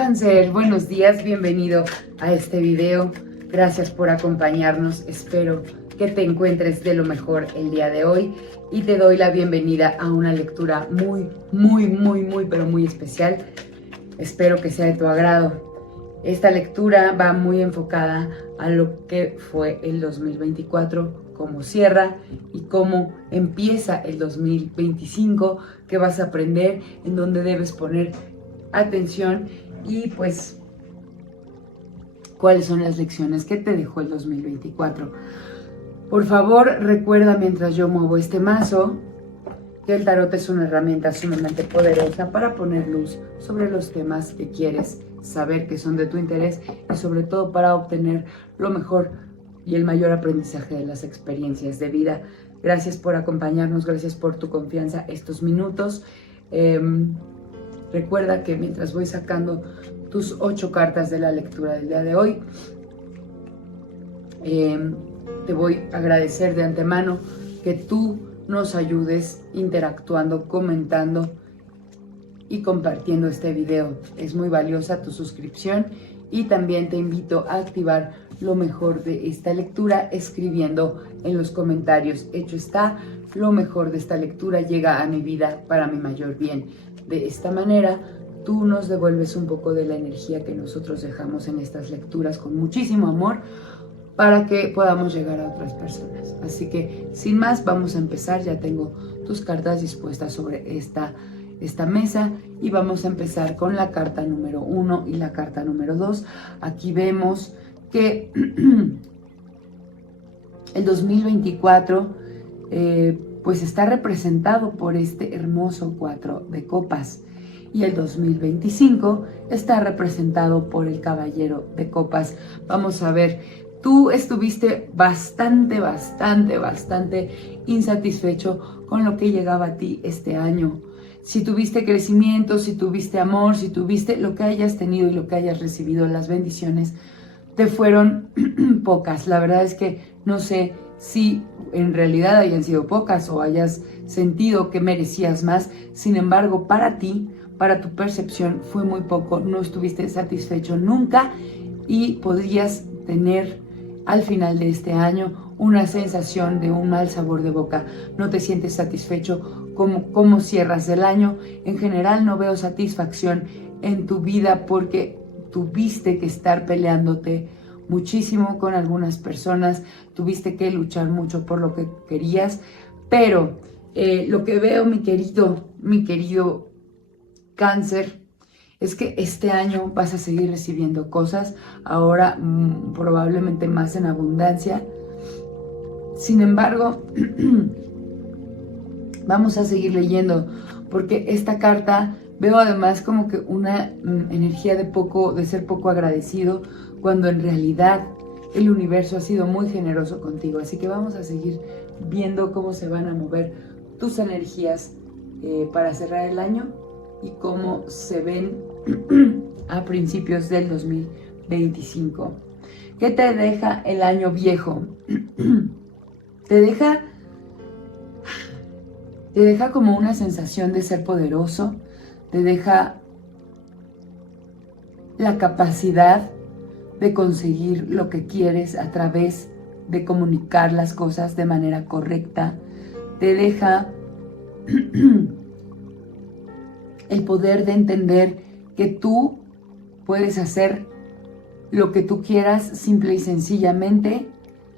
Cáncer, buenos días, bienvenido a este video. Gracias por acompañarnos. Espero que te encuentres de lo mejor el día de hoy y te doy la bienvenida a una lectura pero muy especial. Espero que sea de tu agrado. Esta lectura va muy enfocada a lo que fue el 2024, cómo cierra y cómo empieza el 2025, qué vas a aprender, en dónde debes poner atención y pues cuáles son las lecciones que te dejó el 2024. Por favor, recuerda mientras yo muevo este mazo que el tarot es una herramienta sumamente poderosa para poner luz sobre los temas que quieres saber que son de tu interés y sobre todo para obtener lo mejor y el mayor aprendizaje de las experiencias de vida. Gracias por acompañarnos, gracias por tu confianza estos minutos. Recuerda que mientras voy sacando tus 8 cartas de la lectura del día de hoy, te voy a agradecer de antemano que tú nos ayudes interactuando, comentando y compartiendo este video. Es muy valiosa tu suscripción y también te invito a activar lo mejor de esta lectura escribiendo en los comentarios. Hecho está, lo mejor de esta lectura llega a mi vida para mi mayor bien. De esta manera, tú nos devuelves un poco de la energía que nosotros dejamos en estas lecturas con muchísimo amor para que podamos llegar a otras personas. Así que, sin más, vamos a empezar. Ya tengo tus cartas dispuestas sobre esta mesa y vamos a empezar con la carta número 1 y la carta número 2. Aquí vemos que el 2024 pues está representado por este hermoso 4 de copas y el 2025 está representado por el caballero de copas. Vamos a ver, tú estuviste bastante insatisfecho con lo que llegaba a ti este año. Si tuviste crecimiento, si tuviste amor, si tuviste lo que hayas tenido y lo que hayas recibido, las bendiciones te fueron pocas. La verdad es que no sé si en realidad hayan sido pocas o hayas sentido que merecías más. Sin embargo, para ti, para tu percepción, fue muy poco. No estuviste satisfecho nunca y podrías tener al final de este año una sensación de un mal sabor de boca. No te sientes satisfecho como cierras el año. En general no veo satisfacción en tu vida porque tuviste que estar peleándote muchísimo con algunas personas, tuviste que luchar mucho por lo que querías, pero lo que veo, mi querido Cáncer, es que este año vas a seguir recibiendo cosas, ahora probablemente más en abundancia. Sin embargo, vamos a seguir leyendo, porque esta carta veo además como que una energía de ser poco agradecido, cuando en realidad el universo ha sido muy generoso contigo. Así que vamos a seguir viendo cómo se van a mover tus energías para cerrar el año y cómo se ven a principios del 2025. ¿Qué te deja el año viejo? Te deja como una sensación de ser poderoso, te deja la capacidad de conseguir lo que quieres a través de comunicar las cosas de manera correcta, te deja el poder de entender que tú puedes hacer lo que tú quieras simple y sencillamente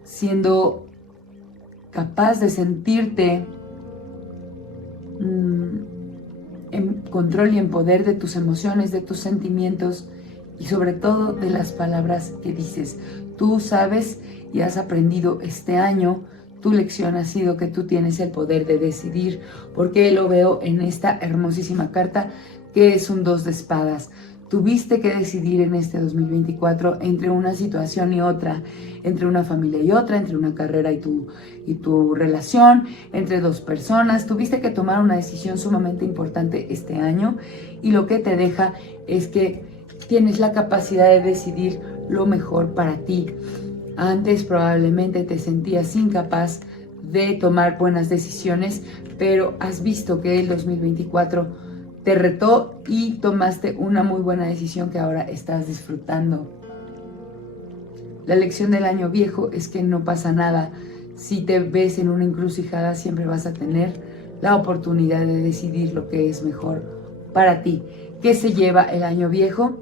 siendo capaz de sentirte en control y en poder de tus emociones, de tus sentimientos y sobre todo de las palabras que dices. Tú sabes y has aprendido este año, tu lección ha sido que tú tienes el poder de decidir, porque lo veo en esta hermosísima carta que es un 2 de espadas. Tuviste que decidir en este 2024 entre una situación y otra, entre una familia y otra, entre una carrera y tu relación, entre dos personas. Tuviste que tomar una decisión sumamente importante este año y lo que te deja es que tienes la capacidad de decidir lo mejor para ti. Antes probablemente te sentías incapaz de tomar buenas decisiones, pero has visto que el 2024 te retó y tomaste una muy buena decisión que ahora estás disfrutando. La lección del año viejo es que no pasa nada. Si te ves en una encrucijada, siempre vas a tener la oportunidad de decidir lo que es mejor para ti. ¿Qué se lleva el año viejo?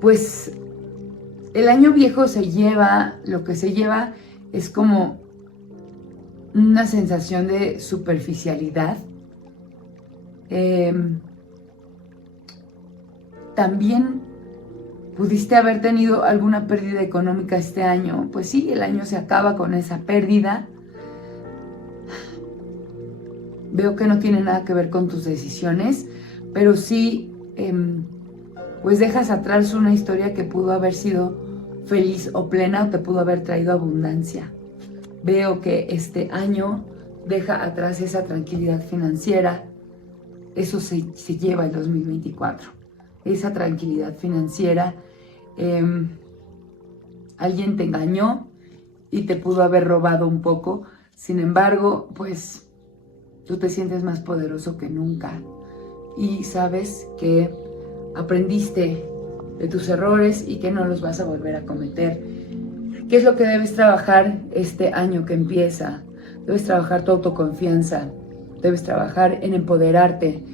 Pues el año viejo lo que se lleva es como una sensación de superficialidad. También pudiste haber tenido alguna pérdida económica este año. Pues sí, el año se acaba con esa pérdida. Veo que no tiene nada que ver con tus decisiones, pero sí, pues dejas atrás una historia que pudo haber sido feliz o plena o te pudo haber traído abundancia. Veo que este año deja atrás esa tranquilidad financiera. Eso se lleva el 2024. Esa tranquilidad financiera. Alguien te engañó y te pudo haber robado un poco. Sin embargo, pues tú te sientes más poderoso que nunca. Y sabes que aprendiste de tus errores y que no los vas a volver a cometer. ¿Qué es lo que debes trabajar este año que empieza? Debes trabajar tu autoconfianza, debes trabajar en empoderarte,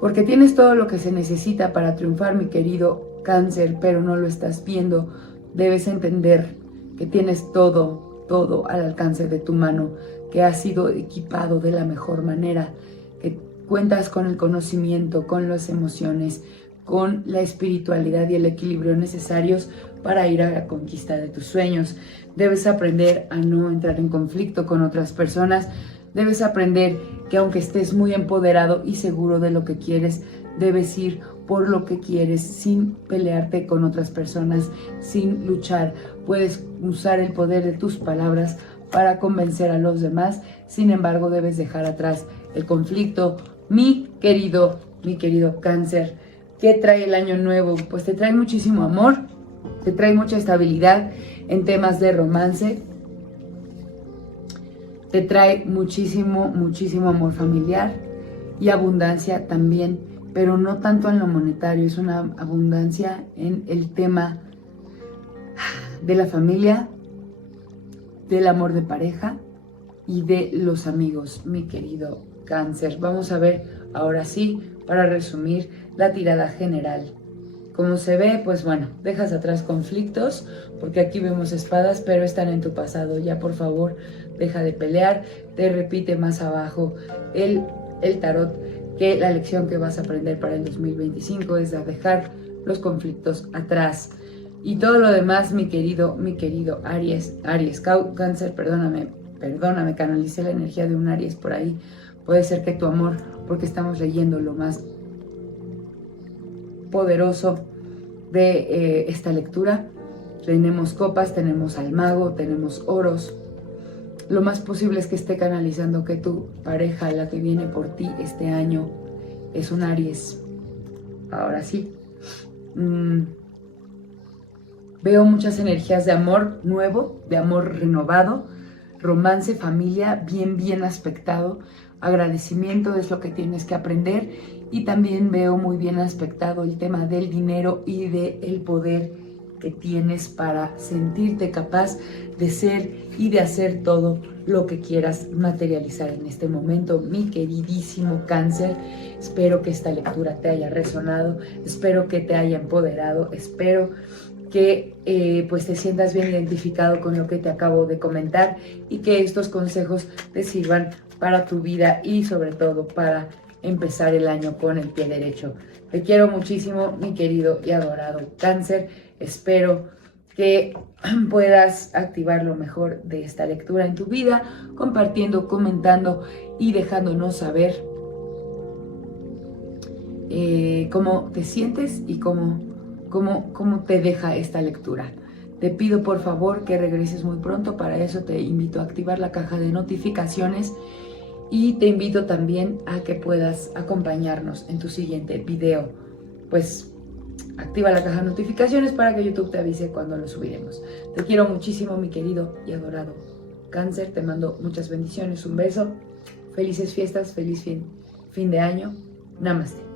porque tienes todo lo que se necesita para triunfar, mi querido Cáncer, pero no lo estás viendo. Debes entender que tienes todo al alcance de tu mano, que has sido equipado de la mejor manera, que cuentas con el conocimiento, con las emociones, con la espiritualidad y el equilibrio necesarios para ir a la conquista de tus sueños. Debes aprender a no entrar en conflicto con otras personas. Debes aprender que aunque estés muy empoderado y seguro de lo que quieres, debes ir por lo que quieres sin pelearte con otras personas, sin luchar. Puedes usar el poder de tus palabras para convencer a los demás. Sin embargo, debes dejar atrás el conflicto. Mi querido Cáncer, ¿qué trae el año nuevo? Pues te trae muchísimo amor, te trae mucha estabilidad en temas de romance, te trae muchísimo amor familiar y abundancia también, pero no tanto en lo monetario, es una abundancia en el tema de la familia, del amor de pareja y de los amigos, mi querido Cáncer. Vamos a ver ahora sí, para resumir la tirada general. Como se ve, pues bueno, dejas atrás conflictos, porque aquí vemos espadas, pero están en tu pasado. Ya, por favor, deja de pelear. Te repite más abajo el tarot que la lección que vas a aprender para el 2025 es a dejar los conflictos atrás. Y todo lo demás, mi querido Aries, Cáncer, perdóname, canalicé la energía de un Aries por ahí. Puede ser que tu amor, porque estamos leyendo lo más poderoso de esta lectura. Tenemos copas, tenemos al mago, tenemos oros. Lo más posible es que esté canalizando que tu pareja, la que viene por ti este año, es un Aries. Ahora sí. Veo muchas energías de amor nuevo, de amor renovado, romance, familia, bien aspectado. Agradecimiento es lo que tienes que aprender, y también veo muy bien aspectado el tema del dinero y del poder que tienes para sentirte capaz de ser y de hacer todo lo que quieras materializar en este momento, mi queridísimo Cáncer. Espero que esta lectura te haya resonado, espero que te haya empoderado, espero que pues te sientas bien identificado con lo que te acabo de comentar y que estos consejos te sirvan para tu vida y sobre todo para empezar el año con el pie derecho. Te quiero muchísimo, mi querido y adorado Cáncer. Espero que puedas activar lo mejor de esta lectura en tu vida, compartiendo, comentando y dejándonos saber cómo te sientes y cómo te deja esta lectura. Te pido por favor que regreses muy pronto. Para eso te invito a activar la caja de notificaciones y te invito también a que puedas acompañarnos en tu siguiente video. Pues activa la caja de notificaciones para que YouTube te avise cuando lo subiremos. Te quiero muchísimo, mi querido y adorado Cáncer. Te mando muchas bendiciones, un beso Felices fiestas, feliz fin de año. Namaste.